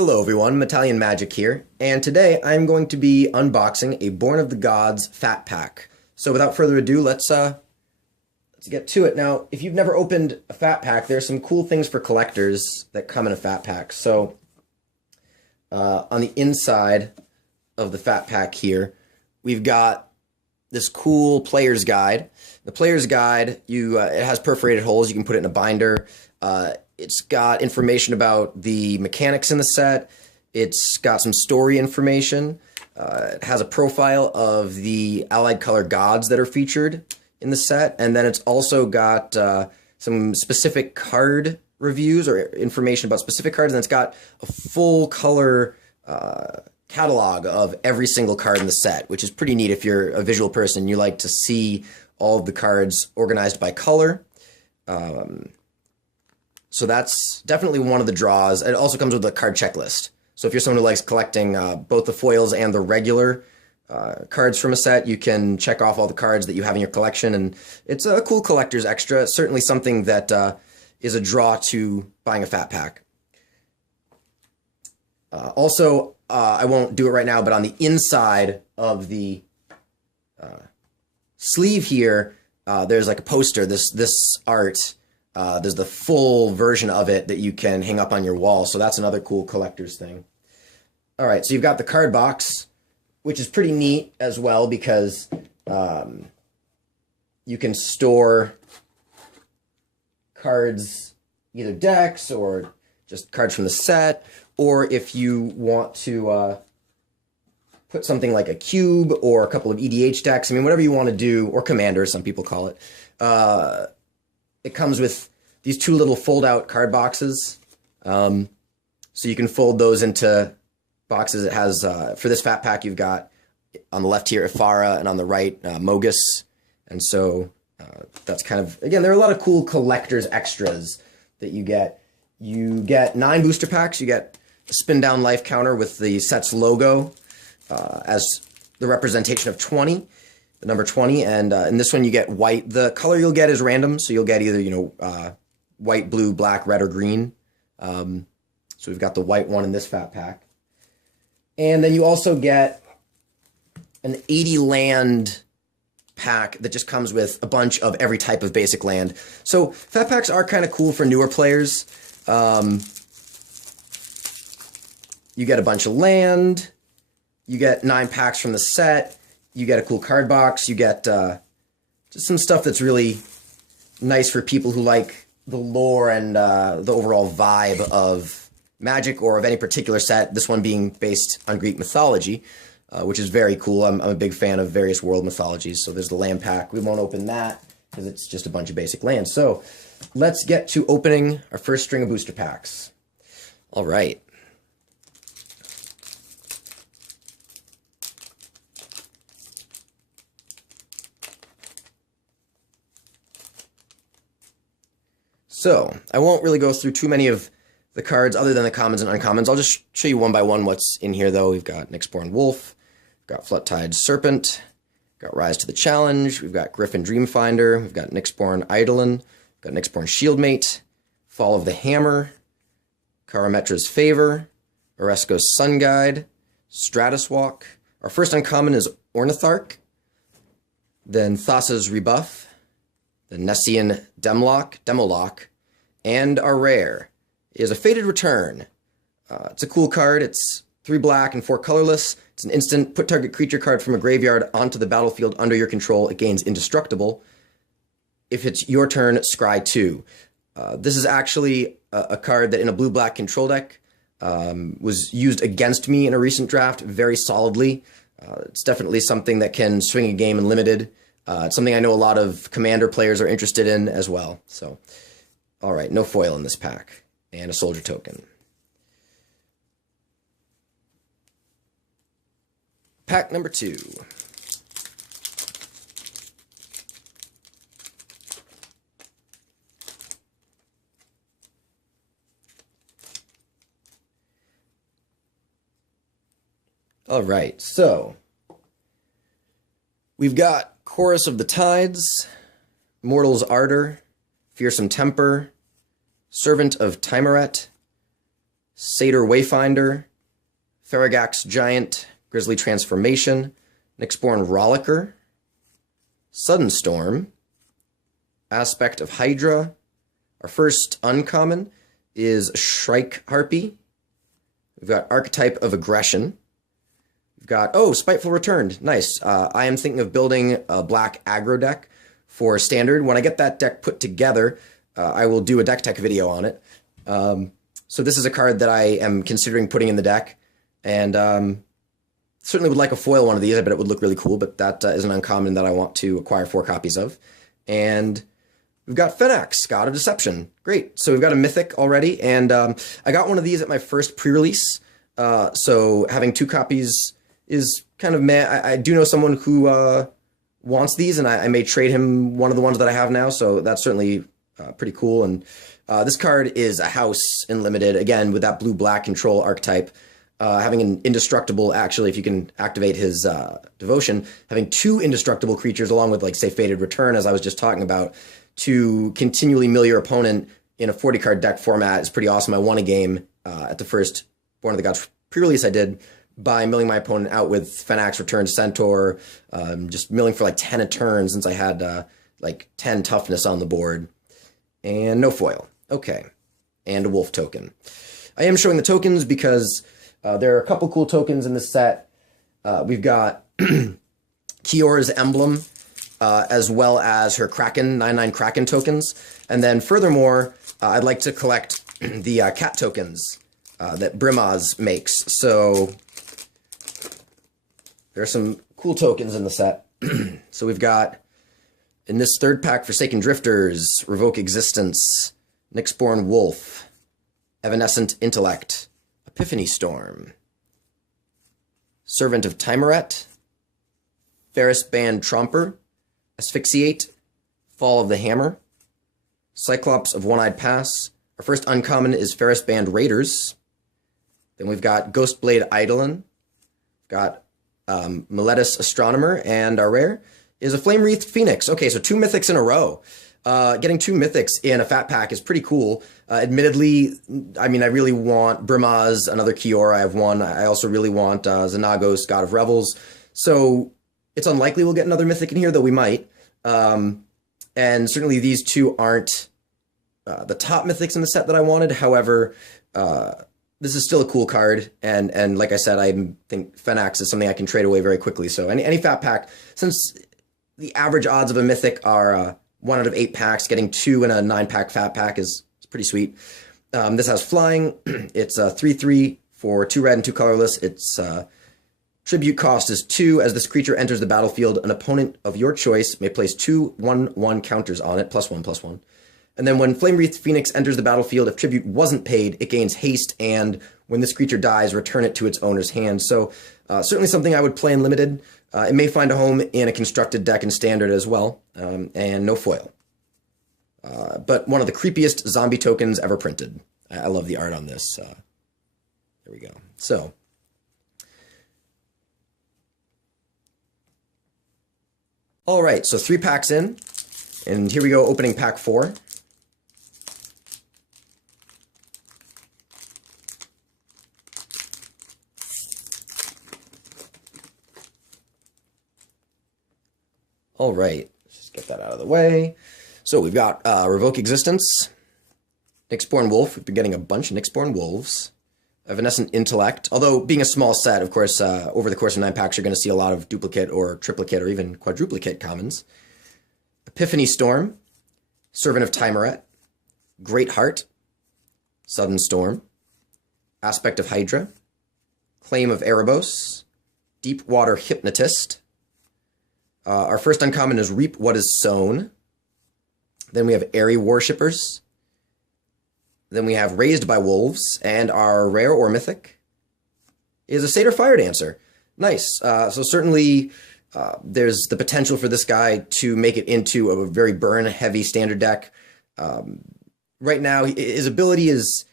Hello everyone, Italian Magic here, and today I'm going to be unboxing a Born of the Gods Fat Pack. So without further ado, let's get to it. Now, if you've never opened a Fat Pack, there's some cool things for collectors that come in a Fat Pack. So on the inside of the Fat Pack here, we've got this cool player's guide. The player's guide, it has perforated holes. You can put it in a binder. It's got information about the mechanics in the set. It's got some story information. It has a profile of the allied color gods that are featured in the set. And then it's also got some specific card reviews or information about specific cards. And it's got a full color catalog of every single card in the set, which is pretty neat if you're a visual person. You like to see all of the cards organized by color. So that's definitely one of the draws. It also comes with a card checklist. So if you're someone who likes collecting both the foils and the regular cards from a set, you can check off all the cards that you have in your collection. And it's a cool collector's extra. It's certainly something that is a draw to buying a Fat Pack. Also, I won't do it right now, but on the inside of the sleeve here, there's like a poster, this art. There's the full version of it that you can hang up on your wall. So that's another cool collector's thing. All right, so you've got the card box, which is pretty neat as well because you can store cards, either decks or just cards from the set, or if you want to put something like a cube or a couple of EDH decks, I mean, whatever you want to do, or commander, some people call it. It comes with these two little fold-out card boxes. So you can fold those into boxes. It has, for this Fat Pack, you've got on the left here, Ifara, and on the right, Mogus. And so that's kind of, again, there are a lot of cool collector's extras that you get. You get 9 booster packs. You get a spin-down life counter with the set's logo as the representation of 20. The number 20, and in this one you get white. The color you'll get is random, so you'll get either, white, blue, black, red, or green. So we've got the white one in this Fat Pack. And then you also get an 80 land pack that just comes with a bunch of every type of basic land. So Fat Packs are kind of cool for newer players. You get a bunch of land. You get 9 packs from the set. You get a cool card box. You get just some stuff that's really nice for people who like the lore and the overall vibe of Magic or of any particular set, this one being based on Greek mythology, which is very cool. I'm a big fan of various world mythologies. So there's the land pack. We won't open that because it's just a bunch of basic lands. So let's get to opening our first string of booster packs. All right. So, I won't really go through too many of the cards other than the commons and uncommons. I'll just show you one by one what's in here, though. We've got Nyxborn Wolf, we've got Floodtide Serpent, we've got Rise to the Challenge, we've got Griffin Dreamfinder, we've got Nyxborn Eidolon, we've got Nyxborn Shieldmate, Fall of the Hammer, Karametra's Favor, Oresco's Sun Guide, Stratus Walk. Our first uncommon is Ornitharch, then Thassa's Rebuff, the Nessian Demolock, and our rare is a Fated Return. It's a cool card. It's 3 black and 4 colorless. It's an instant, put target creature card from a graveyard onto the battlefield under your control. It gains indestructible. If it's your turn, scry 2. This is actually a card that in a blue-black control deck was used against me in a recent draft very solidly. It's definitely something that can swing a game in limited. It's something I know a lot of commander players are interested in as well. So, all right, no foil in this pack, and a soldier token. Pack number 2. All right, so we've got Chorus of the Tides, Mortal's Ardor, Fearsome Temper, Servant of Timaret, Satyr Wayfinder, Faragax Giant, Grizzly Transformation, Nyxborn Rollicker, Sudden Storm, Aspect of Hydra. Our first uncommon is Shrike Harpy. We've got Archetype of Aggression. We've got, oh, Spiteful Returned. Nice. I am thinking of building a black aggro deck for Standard. When I get that deck put together, I will do a deck tech video on it. So this is a card that I am considering putting in the deck. And certainly would like a foil one of these. I bet it would look really cool, but that is an uncommon that I want to acquire 4 copies of. And we've got Fenax, God of Deception. Great. So we've got a Mythic already, and I got one of these at my first pre-release. So having 2 copies is kind of meh. I do know someone who wants these, and I may trade him one of the ones that I have now, so that's certainly pretty cool. And this card is a house in limited, again, with that blue-black control archetype. Having an indestructible, actually, if you can activate his devotion, having 2 indestructible creatures along with, like, say, Fated Return, as I was just talking about, to continually mill your opponent in a 40-card deck format is pretty awesome. I won a game at the first Born of the Gods pre-release I did by milling my opponent out with Fenax Returned Centaur, just milling for like 10 a turn since I had like 10 toughness on the board. And no foil. Okay. And a wolf token. I am showing the tokens because there are a couple cool tokens in this set. We've got Kiyora's Emblem, as well as her Kraken, 9/9 Kraken tokens. And then furthermore, I'd like to collect the cat tokens that Brimaz makes. So there are some cool tokens in the set. So we've got, in this third pack, Forsaken Drifters, Revoke Existence, Nyxborn Wolf, Evanescent Intellect, Epiphany Storm, Servant of Timuret, Ferris Band Tromper, Asphyxiate, Fall of the Hammer, Cyclops of One-Eyed Pass. Our first uncommon is Ferris Band Raiders. Then we've got Ghostblade Eidolon, got Meletus Astronomer, and our rare is a Flame Wreathed Phoenix. Okay, so 2 mythics in a row. Getting 2 mythics in a fat pack is pretty cool. Admittedly, I mean, I really want Brimaz, another Kiora. I have 1. I also really want Xenagos, God of Revels. So it's unlikely we'll get another mythic in here, though we might. And certainly these 2 aren't the top mythics in the set that I wanted. However, this is still a cool card, and like I said, I think Fenax is something I can trade away very quickly. So any fat pack, since the average odds of a mythic are 1 out of 8 packs, getting 2 in a 9-pack fat pack is pretty sweet. This has flying. It's 3/3 for 2 red and 2 colorless. Its tribute cost is 2. As this creature enters the battlefield, an opponent of your choice may place 2 1/1 counters on it, +1/+1. And then when Flame Wreathed Phoenix enters the battlefield, if tribute wasn't paid, it gains haste, and when this creature dies, return it to its owner's hand. So certainly something I would play in limited. It may find a home in a constructed deck in Standard as well, and no foil. But one of the creepiest zombie tokens ever printed. I love the art on this. There we go. So all right, so 3 packs in, and here we go, opening pack 4. All right, let's just get that out of the way. So we've got Revoke Existence, Nyxborn Wolf. We've been getting a bunch of Nyxborn Wolves. Evanescent Intellect. Although being a small set, of course, over the course of 9 packs, you're going to see a lot of duplicate or triplicate or even quadruplicate commons. Epiphany Storm, Servant of Timuret, Great Heart, Sudden Storm, Aspect of Hydra, Claim of Erebos, Deep Water Hypnotist. Our first uncommon is Reap What Is Sown. Then we have Airy Worshippers. Then we have Raised by Wolves, and our rare or mythic is a Satyr Fire Dancer. Nice. So certainly there's the potential for this guy to make it into a very burn-heavy standard deck. Right now, his ability is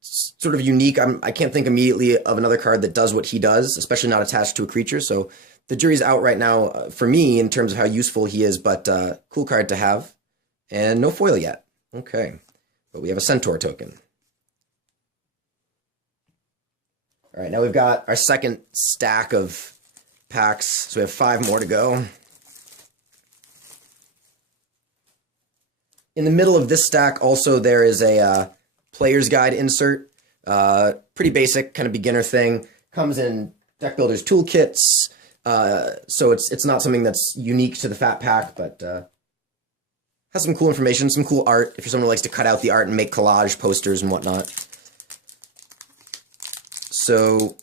sort of unique. I can't think immediately of another card that does what he does, especially not attached to a creature. So the jury's out right now for me in terms of how useful he is, but cool card to have. And no foil yet. Okay. But we have a Centaur token. All right, now we've got our second stack of packs, so we have 5 more to go. In the middle of this stack, also, there is a player's guide insert. Pretty basic, kind of beginner thing. Comes in deck builders toolkits, so it's not something that's unique to the Fat Pack, but has some cool information, some cool art, if you're someone who likes to cut out the art and make collage posters and whatnot. So,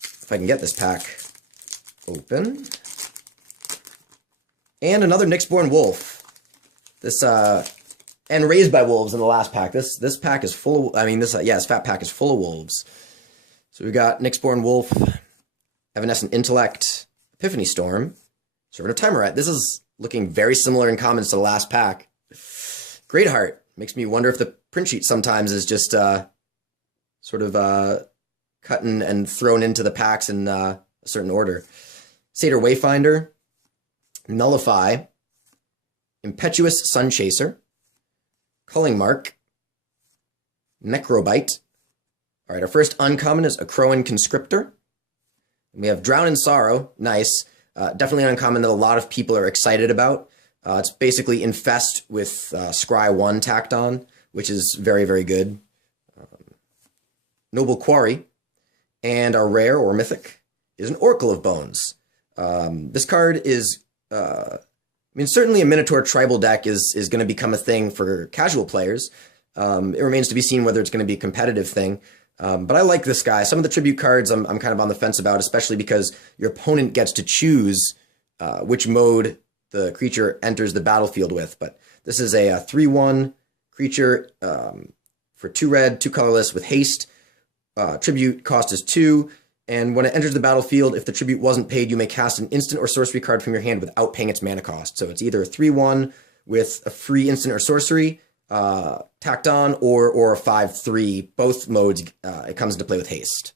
if I can get this pack open. And another Nyxborn Wolf. This, and Raised by Wolves in the last pack. This pack is full of, I mean, this Fat Pack is full of wolves. So we've got Nyxborn Wolf, Evanescent Intellect, Epiphany Storm, Servant of Timerat. This is looking very similar in commons to the last pack. Great Heart. Makes me wonder if the print sheet sometimes is just sort of cut and thrown into the packs in a certain order. Satyr Wayfinder, Nullify, Impetuous Sunchaser, Culling Mark, Necrobite. All right, our first uncommon is Acroan Conscriptor. We have Drown in Sorrow. Nice. Definitely an uncommon that a lot of people are excited about. It's basically Infest with Scry 1 tacked on, which is very, very good. Noble Quarry. And our rare or mythic is an Oracle of Bones. This card is... I mean, certainly a Minotaur tribal deck is going to become a thing for casual players. It remains to be seen whether it's going to be a competitive thing. But I like this guy. Some of the tribute cards I'm kind of on the fence about, especially because your opponent gets to choose which mode the creature enters the battlefield with. But this is a 3/1 creature for 2 red, 2 colorless with haste. Tribute cost is 2. And when it enters the battlefield, if the tribute wasn't paid, you may cast an instant or sorcery card from your hand without paying its mana cost. So it's either a 3/1 with a free instant or sorcery tacked on, or a 5/3. Both modes, it comes into play with haste.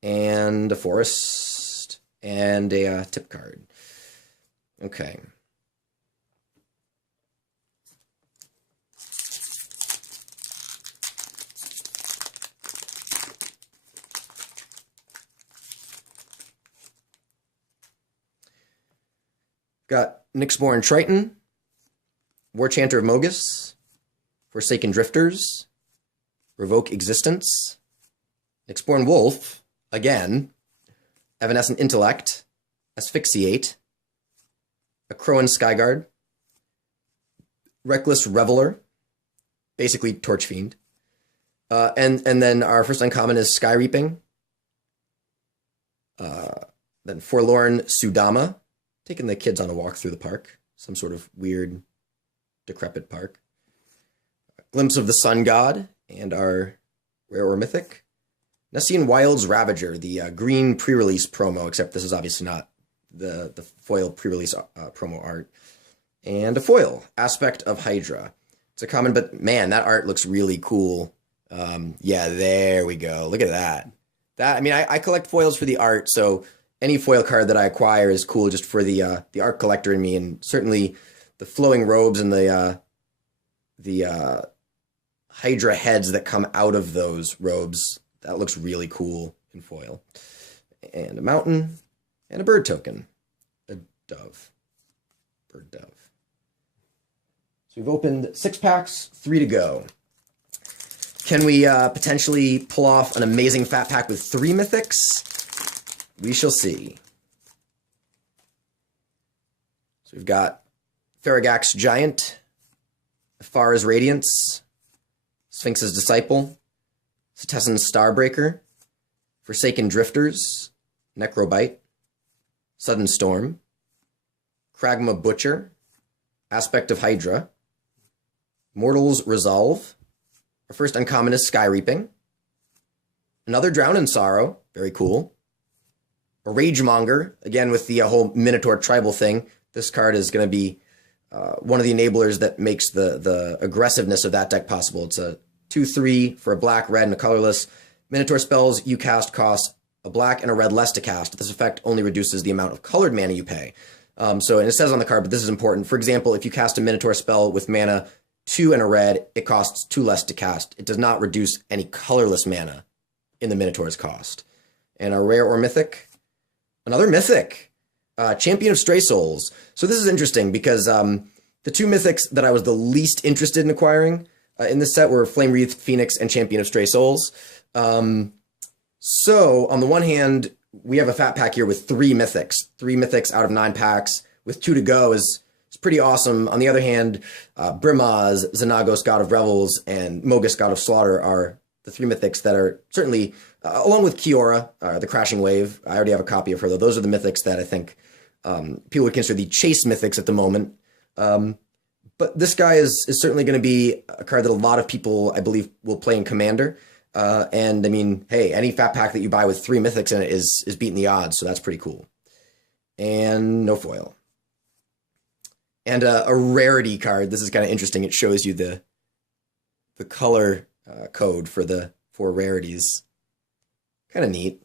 And a forest, and a tip card. Okay. Got Nyxborn Triton, War Chanter of Mogus, Forsaken Drifters, Revoke Existence, Nyxborn Wolf, again, Evanescent Intellect, Asphyxiate, Acroan Skyguard, Reckless Reveler, basically Torch Fiend, and then our first uncommon is Sky Reaping, then Forlorn Sudama, taking the kids on a walk through the park. Some sort of weird, decrepit park. Glimpse of the Sun God, and our rare or mythic. Nessian Wild's Ravager, the green pre-release promo, except this is obviously not the foil pre-release promo art. And a foil, Aspect of Hydra. It's a common, but man, that art looks really cool. Yeah, there we go. Look at that. I mean, I collect foils for the art, so any foil card that I acquire is cool just for the art collector in me, and certainly the flowing robes and the Hydra heads that come out of those robes. That looks really cool in foil. And a mountain, and a bird token. A dove. Bird dove. So we've opened 6 packs, 3 to go. Can we potentially pull off an amazing Fat Pack with 3 mythics? We shall see. So we've got Faragax Giant, Afara's Radiance, Sphinx's Disciple, Setessan's Starbreaker, Forsaken Drifters, Necrobite, Sudden Storm, Kragma Butcher, Aspect of Hydra, Mortal's Resolve. Our first uncommon is Sky Reaping. Another Drown in Sorrow, very cool. A Ragemonger, again with the whole Minotaur tribal thing. This card is going to be one of the enablers that makes the aggressiveness of that deck possible. It's a 2/3 for a black, red, and a colorless. Minotaur spells you cast cost a black and a red less to cast. This effect only reduces the amount of colored mana you pay. And it says on the card, but this is important. For example, if you cast a Minotaur spell with mana 2 and a red, it costs 2 less to cast. It does not reduce any colorless mana in the Minotaur's cost. And our rare or mythic, another mythic, Champion of Stray Souls. So this is interesting because the two mythics that I was the least interested in acquiring in this set were Flame Wreathed Phoenix and Champion of Stray Souls. So on the one hand, we have a fat pack here with 3 mythics. 3 mythics out of 9 packs with 2 to go is pretty awesome. On the other hand, Brimaz, Xenagos, God of Revels, and Mogus, God of Slaughter are the 3 mythics that are certainly, along with Kiora, the Crashing Wave. I already have a copy of her, though. Those are the mythics that I think people would consider the chase mythics at the moment. But this guy is certainly going to be a card that a lot of people, I believe, will play in Commander. And I mean, hey, any fat pack that you buy with 3 mythics in it is beating the odds, so that's pretty cool. And no foil. And a rarity card. This is kind of interesting. It shows you the color code for the 4 rarities. Kind of neat.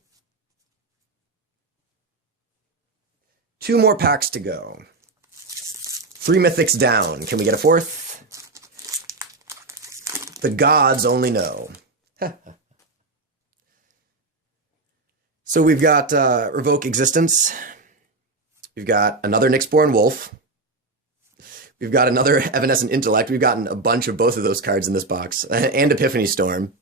2 more packs to go. 3 mythics down. Can we get a 4th? The gods only know. So we've got Revoke Existence. We've got another Nyxborn Wolf. We've got another Evanescent Intellect. We've gotten a bunch of both of those cards in this box. And Epiphany Storm.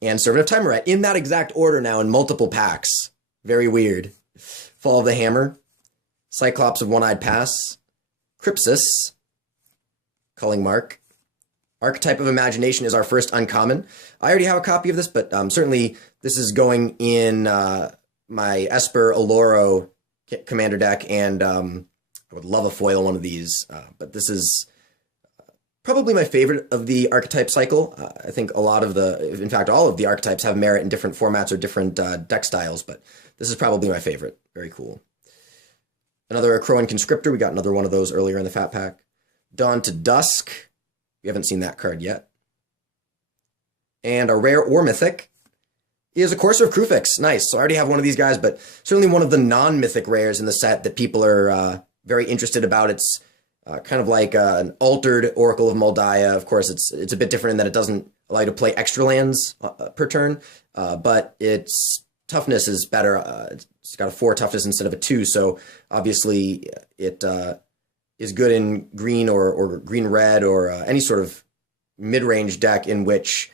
And Servant of Timerat. In that exact order now in multiple packs. Very weird. Fall of the Hammer. Cyclops of One-Eyed Pass. Crypsis. Culling Mark. Archetype of Imagination is our first uncommon. I already have a copy of this, but certainly this is going in my Esper Oloro commander deck, and I would love a foil one of these. But this is probably my favorite of the archetype cycle. I think a lot of in fact, all of the archetypes have merit in different formats or different deck styles, but this is probably my favorite. Very cool. Another Crowan Conscriptor. We got another one of those earlier in the Fat Pack. Dawn to Dusk. We haven't seen that card yet. And a rare or mythic is a Courser of Krufix. Nice. So I already have one of these guys, but certainly one of the non-mythic rares in the set that people are very interested about. It's kind of like an altered Oracle of Moldiah. Of course, it's a bit different in that it doesn't allow you to play extra lands per turn, but its toughness is better. It's got a 4 toughness instead of a 2, so obviously it is good in green or green-red or any sort of mid-range deck in which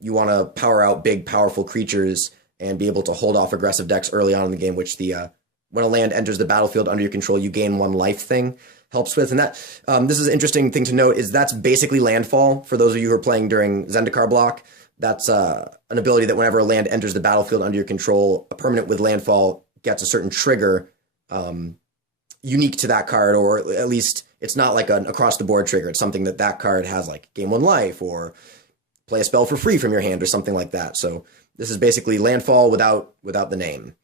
you want to power out big, powerful creatures and be able to hold off aggressive decks early on in the game, which when a land enters the battlefield under your control, you gain 1 life thing helps with. And that this is an interesting thing to note, is that's basically landfall for those of you who are playing during Zendikar block. That's an ability that whenever a land enters the battlefield under your control, a permanent with landfall gets a certain trigger unique to that card, or at least it's not like an across-the-board trigger. It's something that card has, like gain 1 life, or play a spell for free from your hand, or something like that. So this is basically landfall without the name.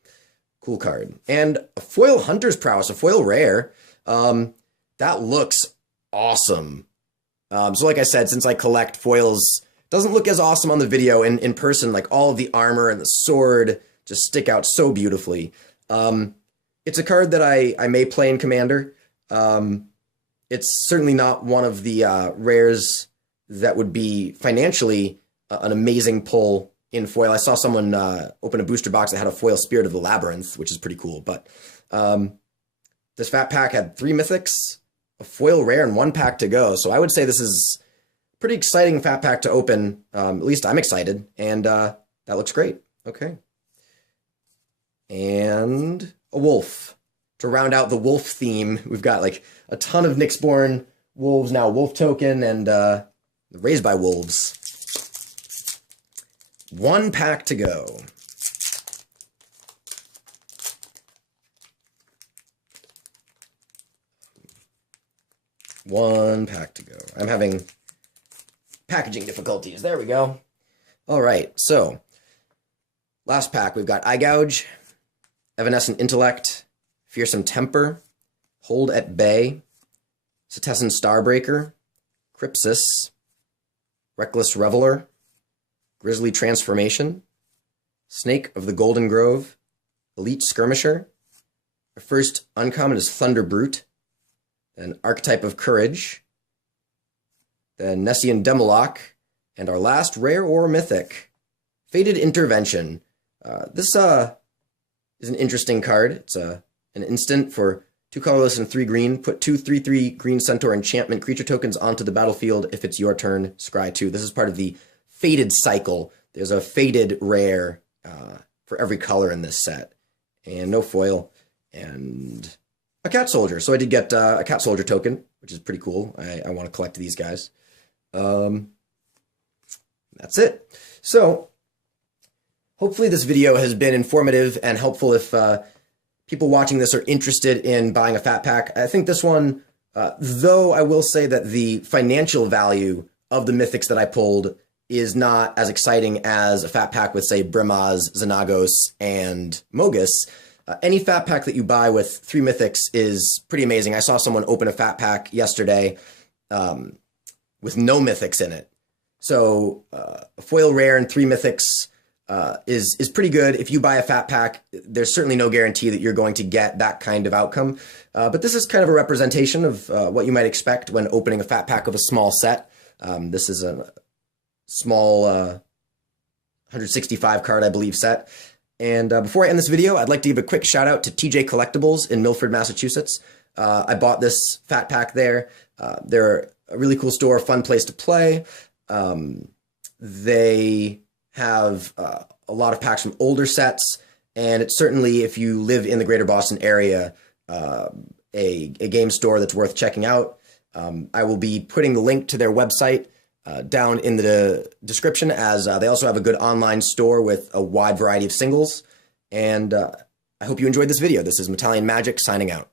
Cool card. And a foil Hunter's Prowess, a foil rare. That looks awesome. So like I said, since I collect foils, doesn't look as awesome on the video. In person, like all of the armor and the sword just stick out so beautifully. It's a card that I may play in Commander. It's certainly not one of the rares that would be financially an amazing pull in foil. I saw someone open a booster box that had a foil Spirit of the Labyrinth, which is pretty cool. But this Fat Pack had 3 mythics, a foil rare, and 1 pack to go. So I would say this is a pretty exciting Fat Pack to open. At least I'm excited, and that looks great. Okay. And a wolf. To round out the wolf theme, we've got like a ton of Nyxborn wolves now, wolf token, and raised by wolves. 1 pack to go. One pack to go. I'm having packaging difficulties. There we go. All right, so last pack, we've got Eye Gouge, Evanescent Intellect, Fearsome Temper, Hold at Bay, Setessan Starbreaker, Crypsis, Reckless Reveler, Grisly Transformation, Snake of the Golden Grove, Elite Skirmisher. Our first uncommon is Thunder Brute, then Archetype of Courage, then Nessian Demoloch, and our last rare or mythic, Fated Intervention. This is an interesting card. It's an instant for 2 colorless and 3 green. Put 2 3/3 green Centaur enchantment creature tokens onto the battlefield. If it's your turn, scry 2. This is part of the Fated cycle. There's a Fated rare for every color in this set. And no foil. And a Cat Soldier. So I did get a Cat Soldier token, which is pretty cool. I want to collect these guys. That's it. So hopefully this video has been informative and helpful if people watching this are interested in buying a fat pack. I think this one, though I will say that the financial value of the mythics that I pulled is not as exciting as a fat pack with, say, Brimaz, Xenagos, and Mogus. Any fat pack that you buy with 3 mythics is pretty amazing. I saw someone open a fat pack yesterday with no mythics in it. So a foil rare and 3 mythics is pretty good. If you buy a fat pack, there's certainly no guarantee that you're going to get that kind of outcome. But this is kind of a representation of what you might expect when opening a fat pack of a small set. This is a small 165 card, I believe, set. And before I end this video, I'd like to give a quick shout out to TJ Collectibles in Milford, Massachusetts. I bought this fat pack there. They're a really cool store, fun place to play. They have a lot of packs from older sets, and it's certainly, if you live in the greater Boston area, a game store that's worth checking out. I will be putting the link to their website down in the description, as they also have a good online store with a wide variety of singles. And I hope you enjoyed this video. This is Metallian Magic signing out.